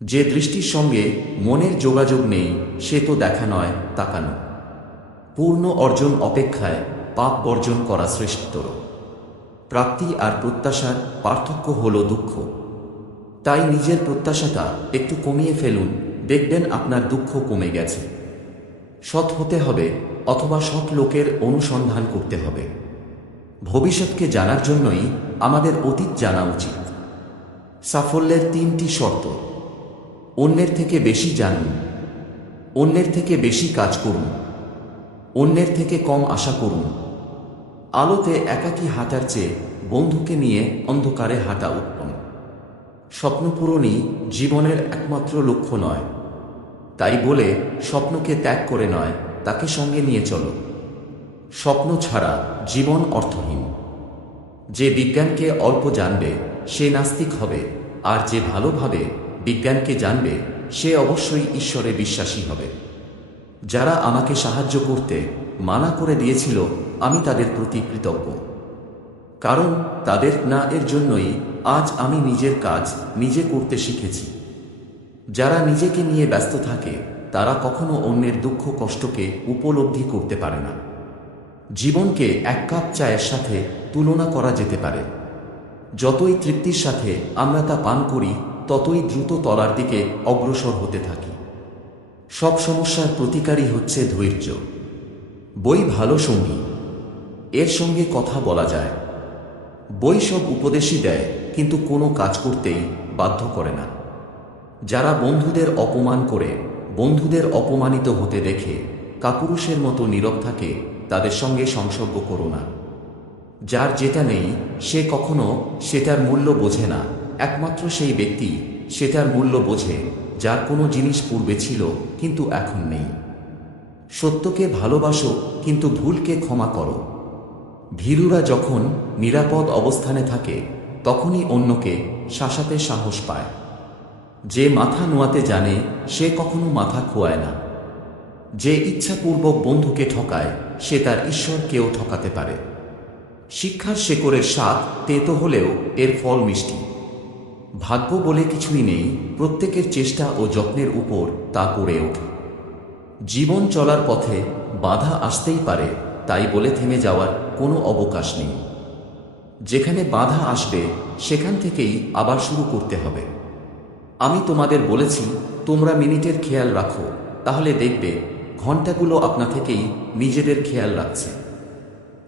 যে দৃষ্টির সঙ্গে মনের যোগাযোগ নেই, সে তো দেখা নয়, তাকানো। পূর্ণ অর্জন অপেক্ষায় পাপ বর্জন করা শ্রেষ্ঠতর। প্রাপ্তি আর প্রত্যাশার পার্থক্য হল দুঃখ। তাই নিজের প্রত্যাশাটা একটু কমিয়ে ফেলুন, দেখবেন আপনার দুঃখ কমে গেছে। সৎ হতে হবে অথবা সৎ লোকের অনুসন্ধান করতে হবে। ভবিষ্যৎকে জানার জন্যই আমাদের অতীত জানা উচিত। সাফল্যের তিনটি শর্ত। অন্যের থেকে বেশি জানুন। অন্যের থেকে বেশি কাজ করুন। অন্যের থেকে কম আশা করুন। আলোতে একাকী হাঁটার চেয়ে বন্ধুকে নিয়ে অন্ধকারে হাঁটা উত্তম। স্বপ্নপূরণই জীবনের একমাত্র লক্ষ্য নয়। তাই বলে স্বপ্নকে ত্যাগ করে নয়, তাকে সঙ্গে নিয়ে চলো। স্বপ্ন ছাড়া জীবন অর্থহীন। যে বিজ্ঞানকে অল্প জানবে, সে নাস্তিক হবে, আর যে ভালোভাবে বিজ্ঞানকে জানবে সে অবশ্যই ঈশ্বরে বিশ্বাসী হবে। যারা আমাকে সাহায্য করতে মানা করে দিয়েছিল, আমি তাদের প্রতি কৃতজ্ঞ। কারণ তাদের না এর জন্যই আজ আমি নিজের কাজ নিজে করতে শিখেছি। যারা নিজেকে নিয়ে ব্যস্ত থাকে, তারা কখনো অন্যের দুঃখ কষ্টকে উপলব্ধি করতে পারে না। জীবনকে এক কাপ চায়ের সাথে তুলনা করা যেতে পারে। যতই তৃপ্তির সাথে আমরা তা পান করি ততই দ্রুত তলার দিকে অগ্রসর হতে থাকি। সব সমস্যার প্রতিকারই হচ্ছে ধৈর্য। বই ভালো সঙ্গী। এর সঙ্গে কথা বলা যায়। বই সব উপদেশই দেয়, কিন্তু কোনো কাজ করতেই বাধ্য করে না। যারা বন্ধুদের অপমান করে, বন্ধুদের অপমানিত হতে দেখে, কাপুরুষের মতো নীরব থাকে, তাদের সঙ্গে সংসর্গ করো না। যার যেটা নেই, সে কখনো সেটার মূল্য বোঝে না। একমাত্র সেই ব্যক্তি সেটার মূল্য বোঝে, যার কোনো জিনিস পূর্বে ছিল, কিন্তু এখন নেই। সত্যকে ভালোবাসো, কিন্তু ভুলকে ক্ষমা করো। ভীরুরা যখন নিরাপদ অবস্থানে থাকে, তখনই অন্যকে শাসাতে সাহস পায়। যে মাথা নোয়াতে জানে, সে কখনো মাথা খোয়ায় না। যে ইচ্ছাপূর্বক বন্ধুকে ঠকায়, সে তার ঈশ্বরকেও ঠকাতে পারে। শিক্ষার শেকড়ের স্বাদ তেতো হলেও এর ফল মিষ্টি। ভাগ্য বলে কিছুই নেই, প্রত্যেকের চেষ্টা ও যত্নের উপর তা গড়ে ওঠে। জীবন চলার পথে বাধা আসতেই পারে, তাই বলে থেমে যাওয়ার কোনো অবকাশ নেই। যেখানে বাধা আসবে, সেখান থেকেই আবার শুরু করতে হবে। আমি তোমাদের বলেছি, তোমরা মিনিটের খেয়াল রাখো, তাহলে দেখবে ঘন্টাগুলো আপনা থেকেই নিজেদের খেয়াল রাখছে।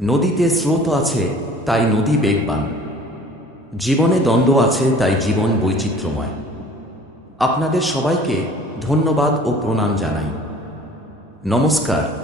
নদীতে স্রোত আছে, তাই নদী বেগবান। জীবনে দ্বন্দ্ব আছে তাই জীবন বৈচিত্র্যময়। আপনাদের সবাইকে ধন্যবাদ ও প্রণাম জানাই। নমস্কার।